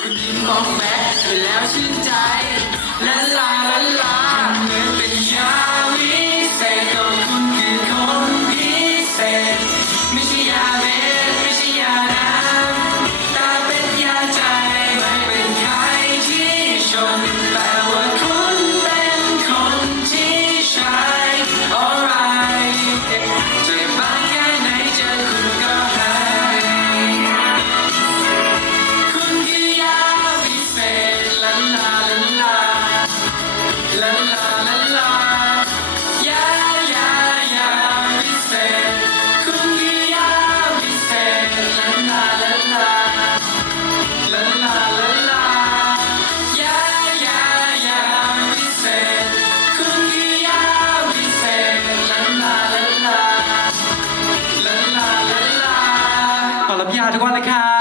คุณยิ้มมองแบกไปแล้วชื่นใจละลาละลา ขอรับยาทุกคนนะครับ